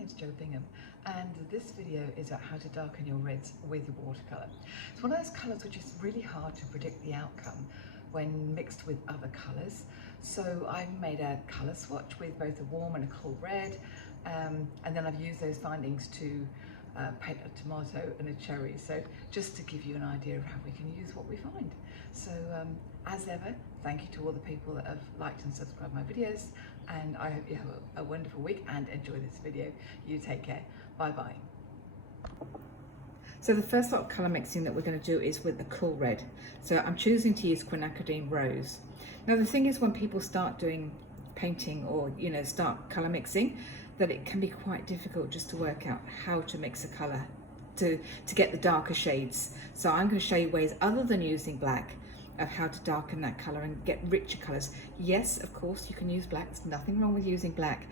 name's Jo Bingham, and this video is about how to darken your reds with watercolour. It's one of those colours which is really hard to predict the outcome when mixed with other colours. So I've made a colour swatch with both a warm and a cool red, and then I've used those findings to paint a tomato and a cherry. So just to give you an idea of how we can use what we find. So as ever, thank you to all the people that have liked and subscribed my videos, and I hope you have a wonderful week and enjoy this video. You take care. Bye bye. So the first lot of colour mixing that we're going to do is with the cool red. So I'm choosing to use quinacridine rose. Now the thing is, when people start doing painting or start colour mixing, that it can be quite difficult just to work out how to mix a colour to get the darker shades. So I'm going to show you ways other than using black of how to darken that colour and get richer colours. Yes, of course you can use black, there's nothing wrong with using black,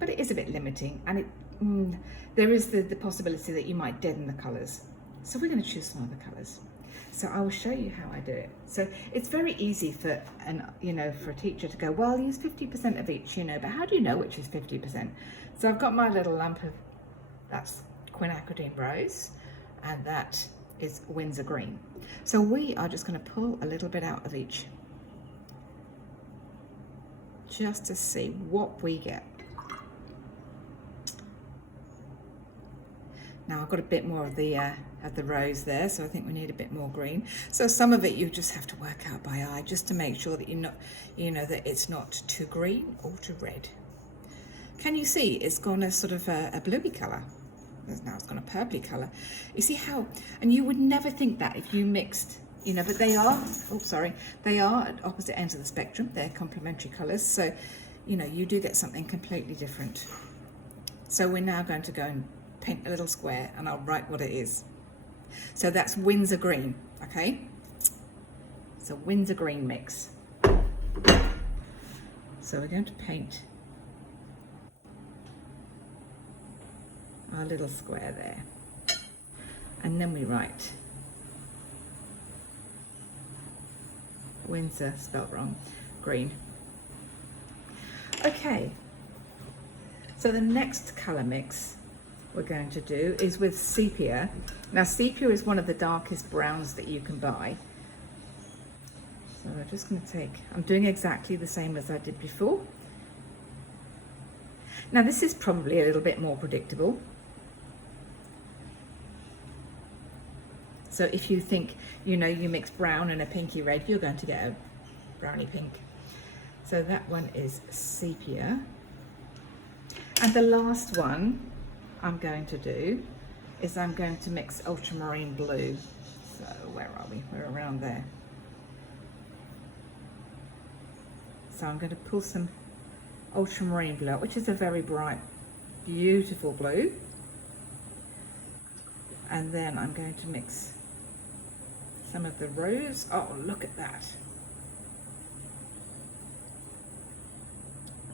but it is a bit limiting, and there is the possibility that you might deaden the colours. So we're going to choose some other colours. So I will show you how I do it. So it's very easy for for a teacher to go, well, use 50% of each, but how do you know which is 50%? So I've got my little lump of, that's quinacridine rose, and that is Windsor green. So we are just going to pull a little bit out of each, just to see what we get. Now I've got a bit more of the rose there, so I think we need a bit more green. So some of it you just have to work out by eye, just to make sure that that it's not too green or too red. Can you see it's gone a sort of a bluey colour? Now it's gone a purpley colour. You see how, and you would never think that if you mixed, but they are, they are at opposite ends of the spectrum. They're complementary colours, so you do get something completely different. So we're now going to go and paint a little square, and I'll write what it is. So that's Windsor green, okay? It's a Windsor green mix. So we're going to paint our little square there, and then we write Windsor, spelled wrong, green. Okay, so the next colour mix we're going to do is with sepia. Now sepia is one of the darkest browns that you can buy. So we're just going to I'm doing exactly the same as I did before. Now this is probably a little bit more predictable. So if you think, you mix brown and a pinky red, you're going to get a browny pink. So that one is sepia. And the last one I'm going to do is I'm going to mix ultramarine blue. So where are we? We're around there. So I'm going to pull some ultramarine blue out, which is a very bright, beautiful blue. And then I'm going to mix some of the rose. Oh, look at that.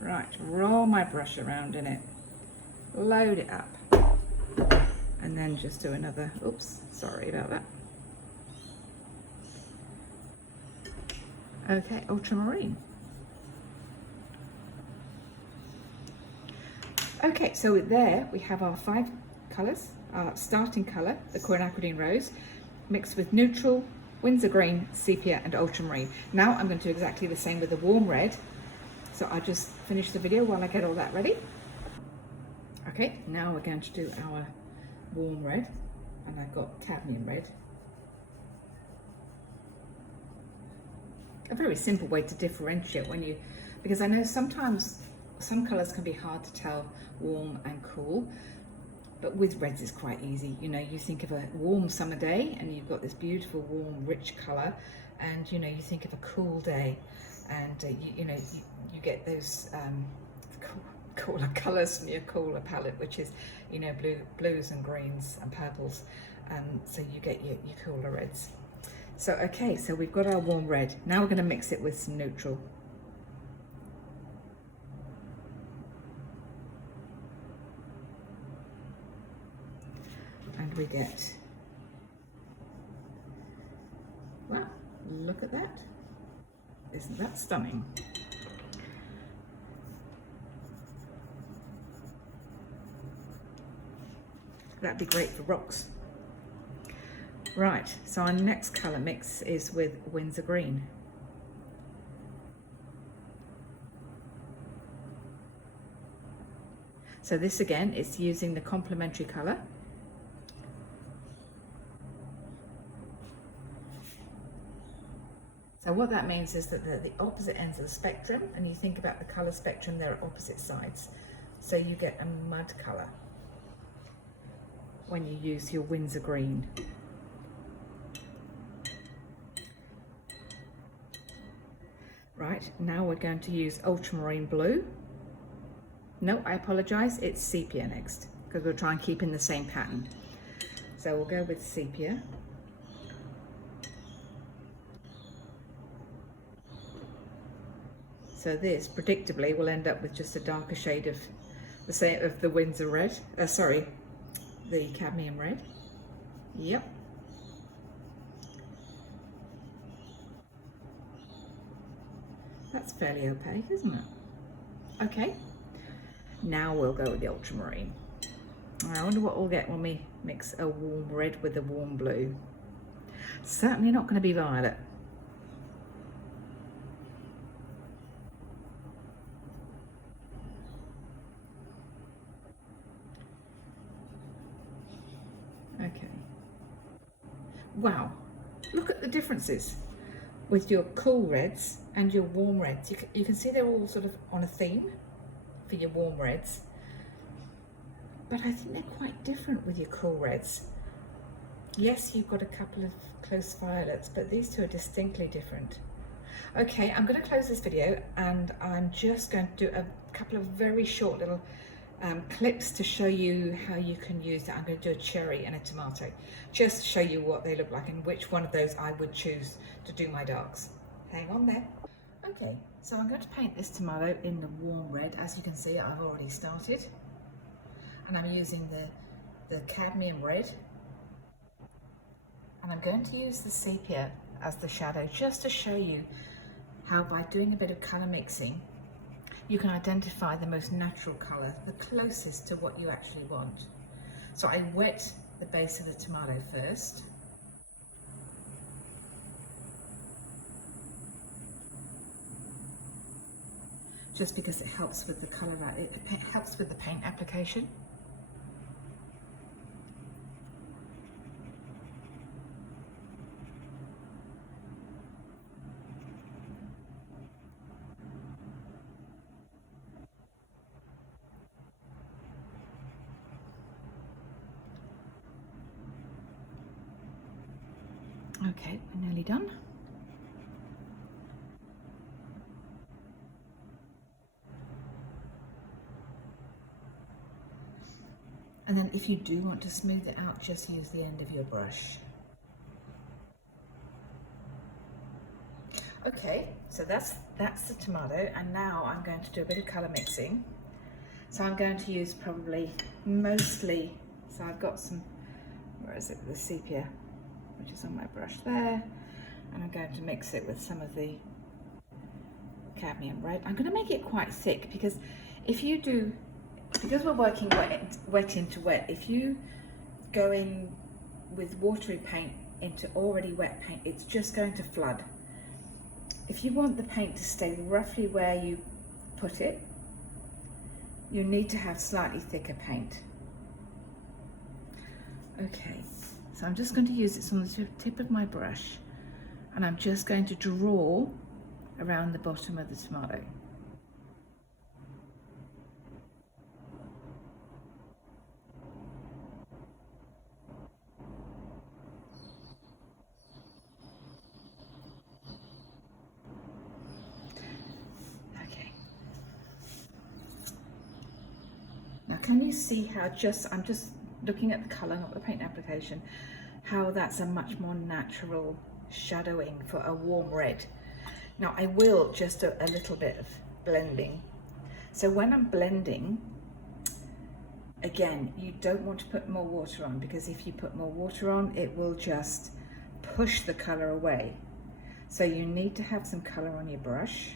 Right, roll my brush around in it, load it up, and then just do another, oops, sorry about that. Okay, ultramarine. Okay, so there we have our 5 colours. Our starting colour, the quinacridine rose, mixed with neutral, Windsor green, sepia and ultramarine. Now I'm going to do exactly the same with the warm red. So I'll just finish the video while I get all that ready. Okay, now we're going to do our warm red, and I've got cadmium red. A very simple way to differentiate because I know sometimes some colours can be hard to tell warm and cool. But with reds it's quite easy. You think of a warm summer day and you've got this beautiful warm rich colour, and you think of a cool day and you get those cooler colours from your cooler palette, which is blues and greens and purples, so you get your cooler reds. So okay, so we've got our warm red. Now we're going to mix it with some neutral. And we get, wow, look at that. Isn't that stunning? That'd be great for rocks. Right, so our next colour mix is with Windsor Green. So this again is using the complementary colour. So what that means is that the opposite ends of the spectrum, and you think about the colour spectrum, they're at opposite sides. So you get a mud colour when you use your Windsor Green. Right, now we're going to use ultramarine blue. No, I apologise, it's sepia next, because we'll try and keep in the same pattern. So we'll go with sepia. So this, predictably, will end up with just a darker shade of the Windsor red, the cadmium red. Yep. That's fairly opaque, isn't it? Okay. Now we'll go with the ultramarine. I wonder what we'll get when we mix a warm red with a warm blue. Certainly not going to be violet. Okay. Wow, look at the differences with your cool reds and your warm reds. You can see they're all sort of on a theme for your warm reds, but I think they're quite different with your cool reds. Yes, you've got a couple of close violets, but these two are distinctly different. Okay, I'm going to close this video, and I'm just going to do a couple of very short little clips to show you how you can use that. I'm going to do a cherry and a tomato, just to show you what they look like and which one of those I would choose to do my darks. Hang on there. Okay, so I'm going to paint this tomato in the warm red. As you can see, I've already started, and I'm using the cadmium red, and I'm going to use the sepia as the shadow, just to show you how, by doing a bit of colour mixing, you can identify the most natural colour, the closest to what you actually want. So I wet the base of the tomato first. Just because it helps with the colour, it helps with the paint application. Okay, we're nearly done. And then if you do want to smooth it out, just use the end of your brush. Okay, so that's the tomato, and now I'm going to do a bit of colour mixing. So I'm going to use probably mostly, so I've got some, where is it, the sepia, which is on my brush there, and I'm going to mix it with some of the cadmium red. I'm going to make it quite thick, because if you do, because we're working wet into wet, if you go in with watery paint into already wet paint, it's just going to flood. If you want the paint to stay roughly where you put it, you need to have slightly thicker paint. Okay, so I'm just going to use this on the tip of my brush, and I'm just going to draw around the bottom of the tomato. Can you see how I'm just looking at the colour, not the paint application, how that's a much more natural shadowing for a warm red. Now I will just do a little bit of blending. So when I'm blending, again, you don't want to put more water on, because if you put more water on, it will just push the colour away. So you need to have some colour on your brush.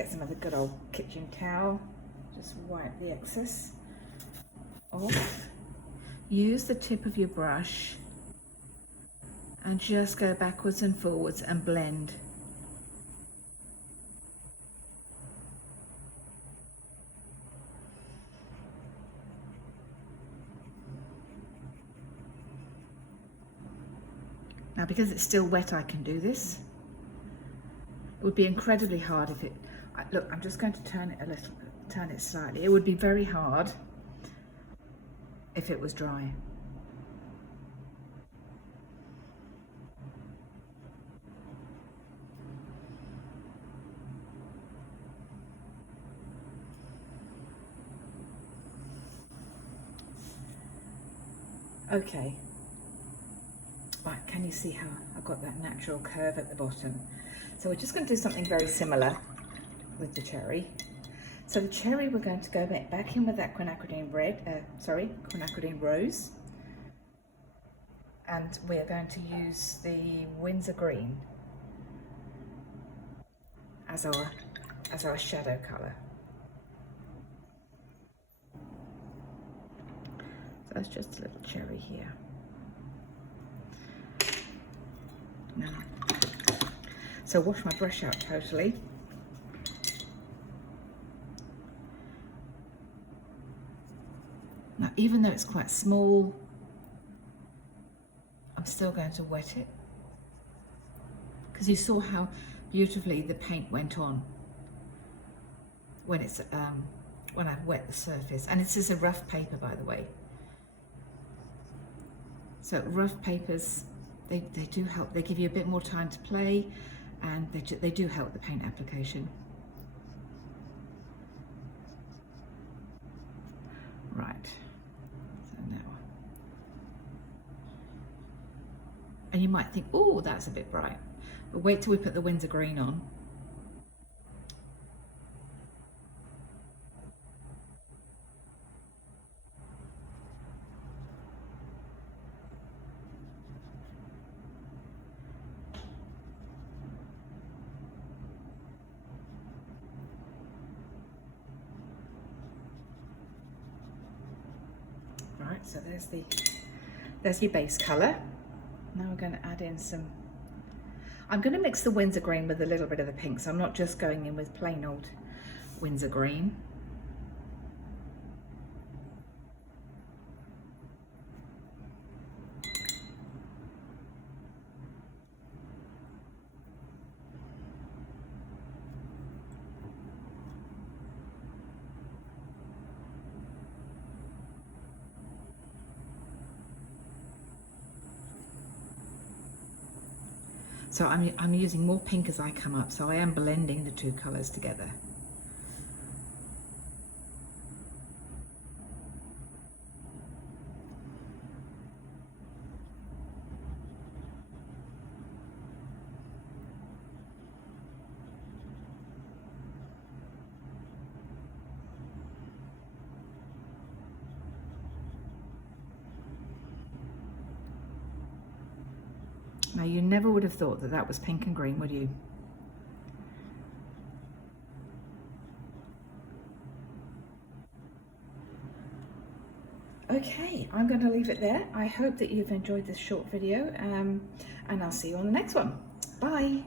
get some of the good old kitchen towel, just wipe the excess off. Use the tip of your brush and just go backwards and forwards and blend. Now, because it's still wet, I can do this. It would be incredibly hard if it, look, I'm just going to turn it a little, turn it slightly. It would be very hard if it was dry. Okay. Right, can you see how I've got that natural curve at the bottom? So we're just going to do something very similar with the cherry. So the cherry, we're going to go back in with that quinacridine quinacridine rose, and we're going to use the Windsor green as our shadow colour. So that's just a little cherry here. Now, so wash my brush out totally. Now, even though it's quite small, I'm still going to wet it, because you saw how beautifully the paint went on when it's when I've wet the surface. And this is a rough paper, by the way. So rough papers, they do help. They give you a bit more time to play, and they do help the paint application. Right, so now, and you might think, oh, that's a bit bright, but wait till we put the Windsor green on. Right, so there's your base colour. Now we're going to add in some, I'm going to mix the Windsor green with a little bit of the pink, so I'm not just going in with plain old Windsor green. So I'm using more pink as I come up, so I am blending the two colours together. Now, you never would have thought that that was pink and green, would you? Okay, I'm going to leave it there. I hope that you've enjoyed this short video, and I'll see you on the next one. Bye.